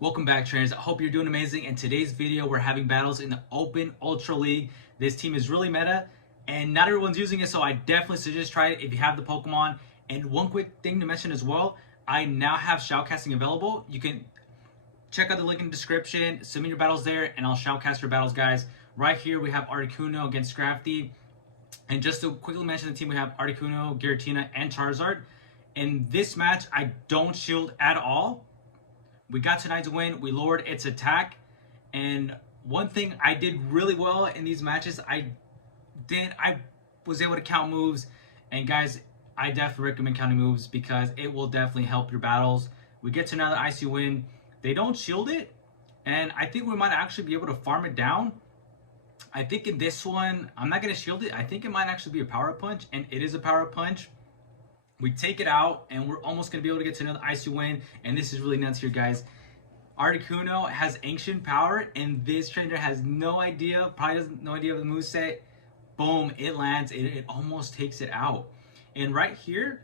Welcome back, trainers. I hope you're doing amazing. In today's video, we're having battles in the Open Ultra League. This team is really meta, and not everyone's using it, so I definitely suggest try it if you have the Pokemon. And one quick thing to mention as well, I now have shoutcasting available. You can check out the link in the description, submit your battles there, and I'll shoutcast your battles, guys. Right here, we have Articuno against Scrafty. And just to quickly mention the team, we have Articuno, Giratina, and Charizard. In this match, I don't shield at all. We got tonight to win. We lowered its attack. And one thing I did really well in these matches, I was able to count moves. And guys, I definitely recommend counting moves because it will definitely help your battles. We get to another icy win. They don't shield it. And I think we might actually be able to farm it down. I think in this one, I'm not going to shield it. I think it might actually be a power punch. And it is a power punch. We take it out, and we're almost going to be able to get to another icy win. And this is really nuts here, guys. Articuno has ancient power, and this trainer has no idea, probably doesn't no idea of the moveset. Boom, it lands. It almost takes it out. And right here,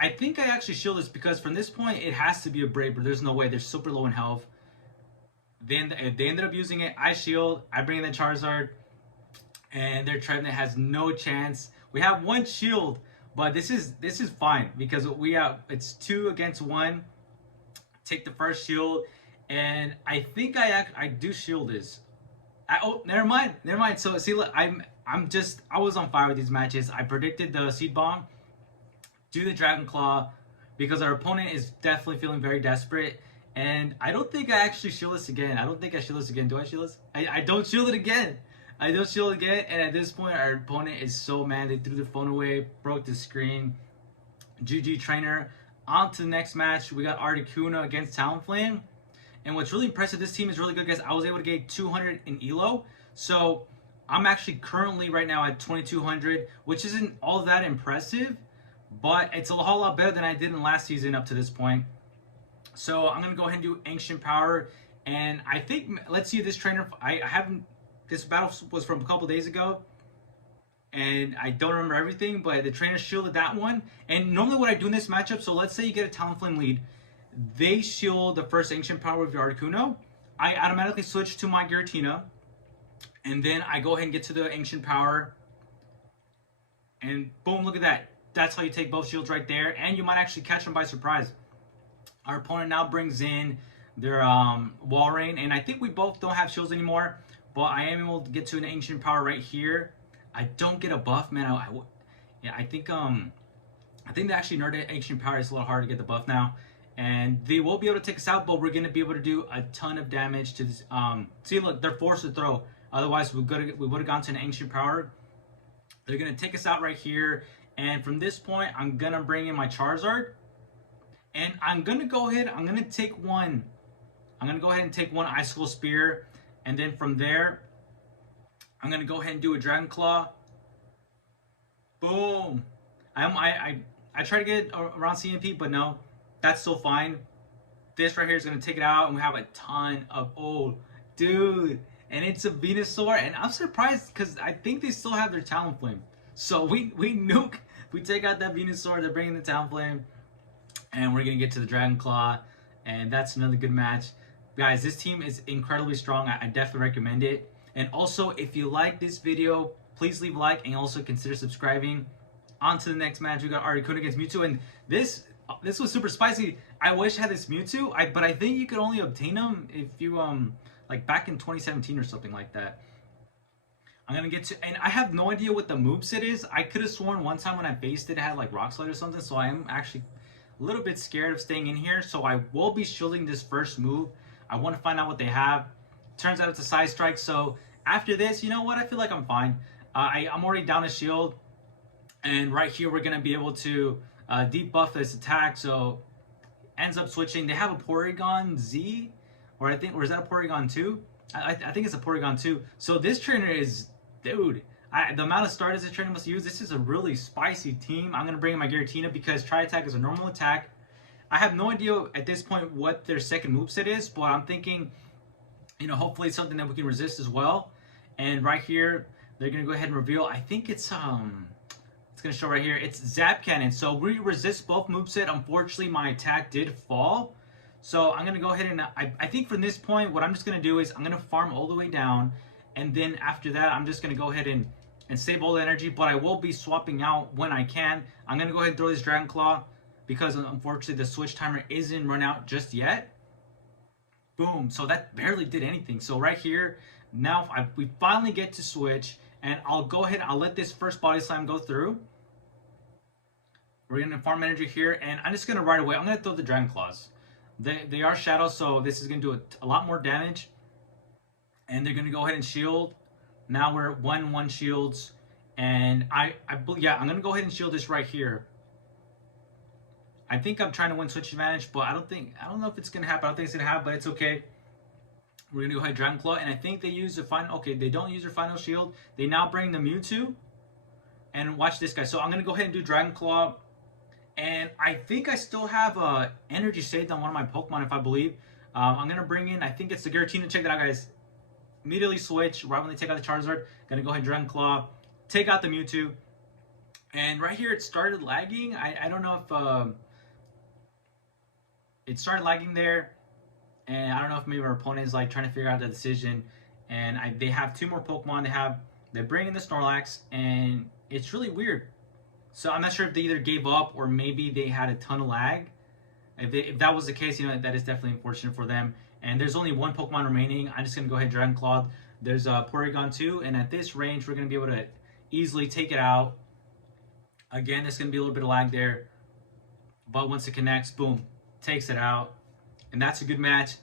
I think I actually shield this because from this point, it has to be a Brave Bird. There's no way. They're super low in health. Then if they ended up using it, I shield. I bring in the Charizard, and their trainer has no chance. We have one shield. But this is fine because it's 2 against 1. Take the first shield, and I think I do shield this. Oh, never mind. So see, look, I was on fire with these matches. I predicted the Seed Bomb, do the Dragon Claw, because our opponent is definitely feeling very desperate. And I don't think I actually shield this again. I don't think I shield this again. Do I shield this? I don't shield it again. I don't shield again, and at this point, our opponent is so mad. They threw their phone away, broke the screen. GG trainer. On to the next match. We got Articuno against Talonflame. And what's really impressive, this team is really good, guys. I was able to get 200 in ELO. So I'm actually currently right now at 2200, which isn't all that impressive, but it's a whole lot better than I did in last season up to this point. So I'm going to go ahead and do Ancient Power. And I think, let's see this trainer. I haven't. This battle was from a couple days ago, and I don't remember everything, but the trainer shielded that one. And normally what I do in this matchup, so let's say you get a Talonflame lead, they shield the first Ancient Power with your Articuno. I automatically switch to my Giratina, and then I go ahead and get to the Ancient Power, and boom, look at that. That's how you take both shields right there, and you might actually catch them by surprise. Our opponent now brings in their Wall Rain, and I think we both don't have shields anymore. But I am able to get to an Ancient Power right here. I don't get a buff, man. I think they actually nerfed Ancient Power. It's a little hard to get the buff now, and they will be able to take us out. But we're gonna be able to do a ton of damage to this. See, look, they're forced to throw. Otherwise, we would have gone to an Ancient Power. They're gonna take us out right here, and from this point, I'm gonna bring in my Charizard, and I'm gonna go ahead. I'm gonna take one. I'm gonna go ahead and take one Icicle Spear. And then from there, I'm going to go ahead and do a Dragon Claw. Boom. I try to get around CMP, but no. That's still fine. This right here is going to take it out, and we have a ton of... Oh, dude. And it's a Venusaur, and I'm surprised because I think they still have their Talonflame. So we nuke. We take out that Venusaur. They're bringing the Talonflame. And we're going to get to the Dragon Claw. And that's another good match. Guys, this team is incredibly strong. I definitely recommend it. And also, if you like this video, please leave a like and also consider subscribing. On to the next match. We got Articuno against Mewtwo, and this was super spicy. I wish I had this Mewtwo, but I think you could only obtain them if you like back in 2017 or something like that. I'm gonna get to, and I have no idea what the moveset is. I could have sworn one time when I faced it, it had like Rock Slide or something. So I am actually a little bit scared of staying in here. So I will be shielding this first move. I want to find out what they have. Turns out it's a Side Strike. So after this, you know what? I feel like I'm fine. I'm already down a shield. And right here, we're going to be able to debuff this attack. So ends up switching. They have a Porygon Z. Or is that a Porygon 2? I think it's a Porygon 2. So this trainer is... Dude. The amount of starters this trainer must use. This is a really spicy team. I'm going to bring in my Giratina because Tri-Attack is a normal attack. I have no idea at this point what their second moveset is, but I'm thinking, you know, hopefully it's something that we can resist as well. And right here, they're gonna go ahead and reveal. I think it's gonna show right here. It's Zap Cannon. So we resist both moveset. Unfortunately, my attack did fall. So I'm going to go ahead and I think from this point, what I'm just going to do is I'm going to farm all the way down. And then after that, I'm just going to go ahead and save all the energy. But I will be swapping out when I can. I'm going to go ahead and throw this Dragon Claw because unfortunately the switch timer isn't run out just yet. Boom. So that barely did anything. So right here, now we finally get to switch. And I'll go ahead, I'll let this first Body Slam go through. We're going to farm energy here. And I'm just going to right away, I'm going to throw the Dragon Claws. They are shadow, so this is going to do a lot more damage. And they're going to go ahead and shield. Now we're 1-1 shields. And I'm going to go ahead and shield this right here. I think I'm trying to win switch advantage, but I don't know if it's going to happen. I don't think it's going to happen, but it's okay. We're going to go ahead and Dragon Claw. And I think they use the final, okay, they don't use their final shield. They now bring the Mewtwo. And watch this guy. So I'm going to go ahead and do Dragon Claw. And I think I still have energy saved on one of my Pokemon, if I believe. I'm going to bring in, I think it's the Giratina. Check that out, guys. Immediately switch right when they take out the Charizard. Going to go ahead and Dragon Claw. Take out the Mewtwo. And right here, it started lagging. I don't know if... it started lagging there. And I don't know if maybe our opponent is like trying to figure out the decision. And they have 2 more Pokemon. They bring in the Snorlax. And it's really weird. So I'm not sure if they either gave up or maybe they had a ton of lag. If that was the case, you know, that is definitely unfortunate for them. And there's only 1 Pokemon remaining. I'm just going to go ahead and Dragon Claw. There's Porygon 2. And at this range, we're going to be able to easily take it out. Again, there's going to be a little bit of lag there. But once it connects, boom, takes it out. And that's a good match.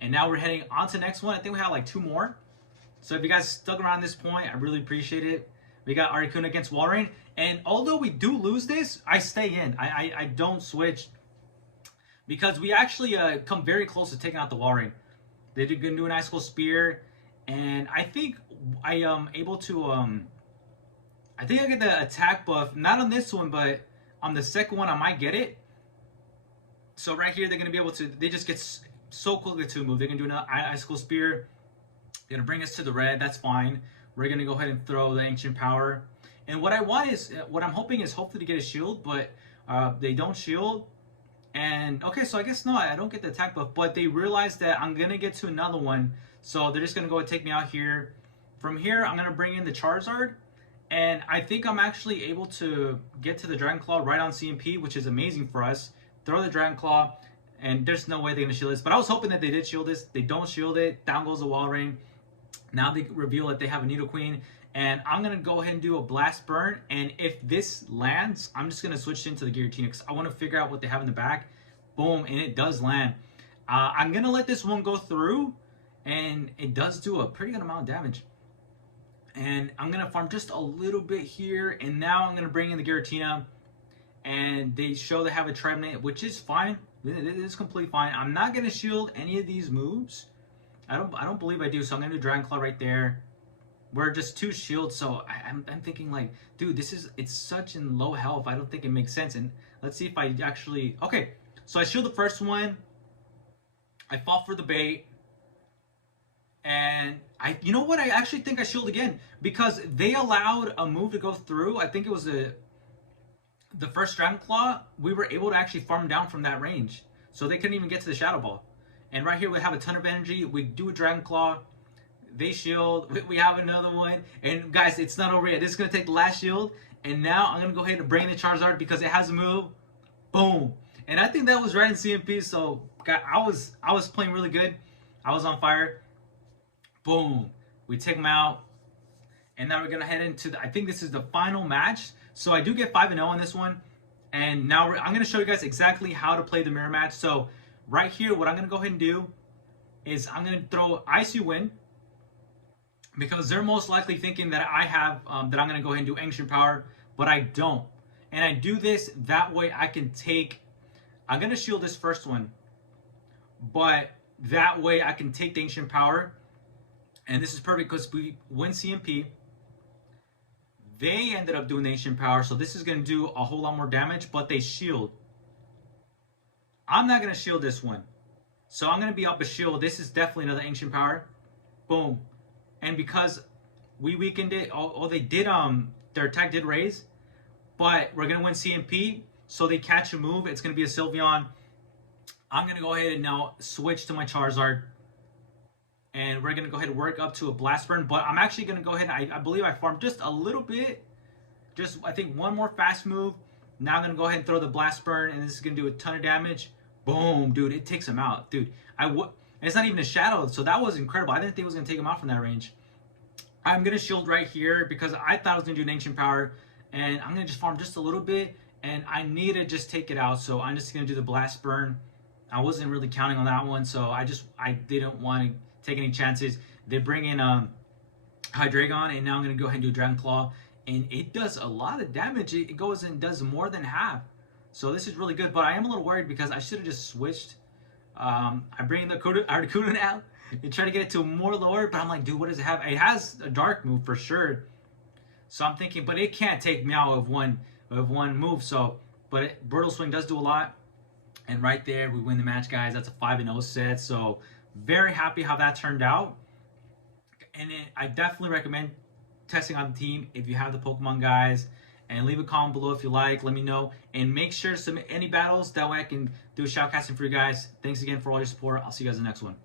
And now we're heading on to the next one. I think we have like 2 more. So if you guys stuck around this point, I really appreciate it. We got Articuno against Walrein. And although we do lose this, I stay in. I don't switch. Because we actually come very close to taking out the Walrein. They did do an Icicle Spear. And I think I am able to... I think I get the attack buff. Not on this one, but on the second one, I might get it. So right here, they're going to be able to... They just get so quickly to move. They're going to do an Icicle Spear. They're going to bring us to the red. That's fine. We're going to go ahead and throw the Ancient Power. And what I want is... What I'm hoping is hopefully to get a shield, but they don't shield. And, okay, so I guess no, I don't get the attack buff. But they realize that I'm going to get to another one. So they're just going to go and take me out here. From here, I'm going to bring in the Charizard. And I think I'm actually able to get to the Dragon Claw right on CMP, which is amazing for us. Throw the Dragon Claw, and there's no way they're going to shield this. But I was hoping that they did shield this. They don't shield it. Down goes the Walrein. Now they reveal that they have a Nidoqueen. And I'm going to go ahead and do a Blast Burn. And if this lands, I'm just going to switch into the Giratina because I want to figure out what they have in the back. Boom, and it does land. I'm going to let this one go through. And it does do a pretty good amount of damage. And I'm going to farm just a little bit here. And now I'm going to bring in the Giratina. And they show they have a Trevenant, which is fine. It is completely fine. I'm not going to shield any of these moves. I don't believe I do. So I'm going to do Dragon Claw right there. We're just 2 shields. So I'm thinking like, dude, it's such in low health. I don't think it makes sense. And let's see if I actually... Okay, so I shield the first one. I fall for the bait. And you know what? I actually think I shield again because they allowed a move to go through. I think it was the first Dragon Claw. We were able to actually farm down from that range, so they couldn't even get to the Shadow Ball. And right here we have a ton of energy. We do a Dragon Claw. They shield. We have another one. And guys, it's not over yet. This is gonna take the last shield. And now I'm gonna go ahead and bring in the Charizard because it has a move. Boom. And I think that was right in CMP. So I was playing really good. I was on fire. Boom. We take them out. And now we're going to head into I think this is the final match. So I do get 5-0 on this one. And now I'm going to show you guys exactly how to play the mirror match. So right here, what I'm going to go ahead and do is I'm going to throw Icy Wind. Because they're most likely thinking that I have, that I'm going to go ahead and do Ancient Power. But I don't. And I do this that way I can take, I'm going to shield this first one. But that way I can take the Ancient Power. And this is perfect because we win CMP. They ended up doing the Ancient Power. So this is going to do a whole lot more damage. But they shield. I'm not going to shield this one. So I'm going to be up a shield. This is definitely another Ancient Power. Boom. And because we weakened it. Oh, they did. Their attack did raise. But we're going to win CMP. So they catch a move. It's going to be a Sylveon. I'm going to go ahead and now switch to my Charizard. And we're going to go ahead and work up to a Blast Burn. But I'm actually going to go ahead and I believe I farmed just a little bit. Just, I think, one more fast move. Now I'm going to go ahead and throw the Blast Burn. And this is going to do a ton of damage. Boom, dude. It takes him out. Dude, and it's not even a Shadow. So that was incredible. I didn't think it was going to take him out from that range. I'm going to shield right here because I thought I was going to do an Ancient Power. And I'm going to just farm just a little bit. And I need to just take it out. So I'm just going to do the Blast Burn. I wasn't really counting on that one. So I didn't want to take any chances. They bring in Hydreigon, and now I'm going to go ahead and do Dragon Claw. And it does a lot of damage. It goes and does more than half. So this is really good. But I am a little worried because I should have just switched. I bring in the Articuno now and try to get it to more lower. But I'm like, dude, what does it have? It has a Dark move for sure. So I'm thinking, but it can't take me out of one move. So, but Brutal Swing does do a lot. And right there, we win the match, guys. That's a 5-0 set. So very happy how that turned out. And I definitely recommend testing out the team if you have the Pokemon, guys. And leave a comment below if you like. Let me know. And make sure to submit any battles. That way I can do a shoutcasting for you guys. Thanks again for all your support. I'll see you guys in the next one.